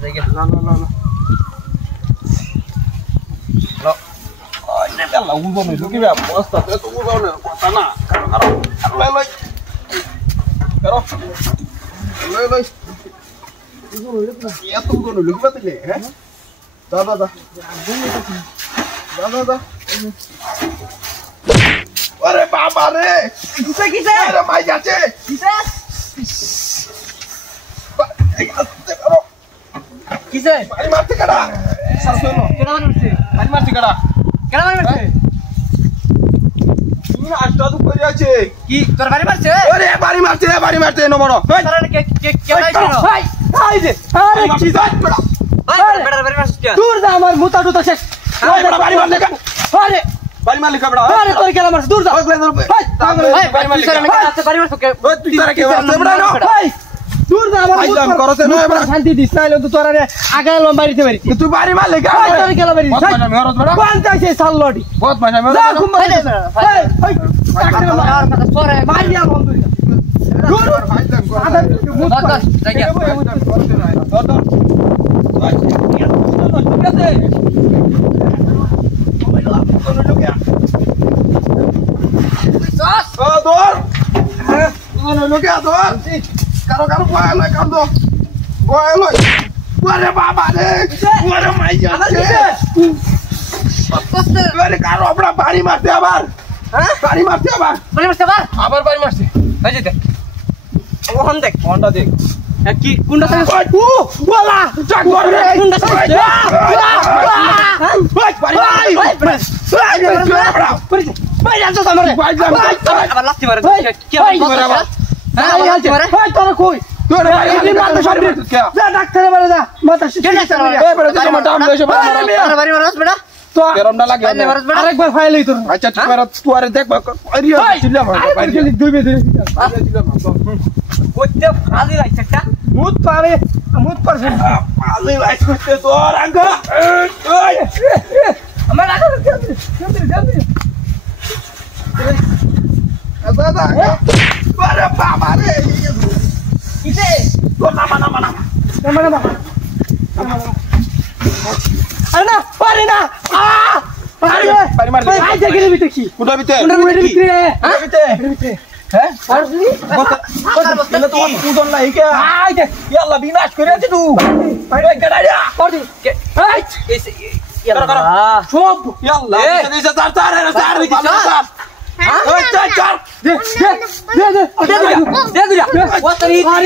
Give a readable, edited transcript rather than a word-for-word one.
জায়গা না না না না ini bela ubo me duki ba bosta te to ubo ne kota na karo loi ubo loi na ya to ubo loi ba te he da अरे बाबा रे किसे अरे भाई जाचे किसे बारी मारते कड़ा सर सुनो केना मारते कड़ा केना मारते তুমি আটটা তো করে আছে কি তোর বাড়ি মারছে আরে বাড়ি মারতে নো বড় ওই তোর কে লাইছো ভাই ভাই যে আরে কি যাত বড় ভাই বেড়া বাড়ি মারছিস কি দূর যা আমার মুতা টুতা শেষ ওই বড় বাড়ি মারলে কেন আরে বাড়ি মারলে কে বড় আরে তোর কেলা মারছ দূর যা ভাই বাড়ি মারলে কে বাড়ি মারছ কে তুই তোরা কে মারছ বড় না ভাই দূর যা আমার মুতা করতে না বড় শান্তি দিস না তো তোরা আগে লম্বাইতে পারিস তুই বাড়ি মারলে কে তোর কেলা বাড়ি বহুত মজা মেরত বড় কোন চাইছে সাল্লটি বহুত মজা মেরত ভাই আর কথা সরে মারিয়া বন্ধু দূর ভাই আদা মুত জায়গা বাড়ি মারতে আবার বাড়ি মারতে আবার বাড়ি মারছে ওখান দেখ ফোনটা দেখ কি কোনটা থেকে ওলা চাক করে কোনটা থেকে ভাই জানতো আমারে আবার লাস্তি মারে কি আবার হ্যাঁ হালতে মারে ভাই তোর কই তোর ভাই এই মারতে সব যা ডাক্তারে মারে যা মাথা শিখে এই বড় তুই মাথা আম লইছো বাড়ি মারছ বেটা তো গরমটা লাগে আরেকবার ফাইলই তোর আচ্ছা তুই মার তুই আরে দেখ আরিয়া চিল্লা মার বাইরে গেলি দুই বেদে চিল্লা মার কইতে ফালি লাইছটা মুত পারে মুত পারছ ফালি লাইছ কইতে তোর আঙ্গ ওই আমার আগে জলদি দাদা আরে বাবা রে কিসে তোর নামা আরে না পারে না পারি মার আই দেখি বিতে কি কোটা বিতে হ্যাঁ বিতে হ্যাঁ পারলি বস্তা তো উদন নাই কে আই দেখ ইয়াল্লা বিনাশ করে আছে তুই আরে গড়াইয়া করদি এই ইয়াল্লা সব ইয়াল্লা দিছে চার দিকে চার ওই চার দে ওটা দে ওই ভাই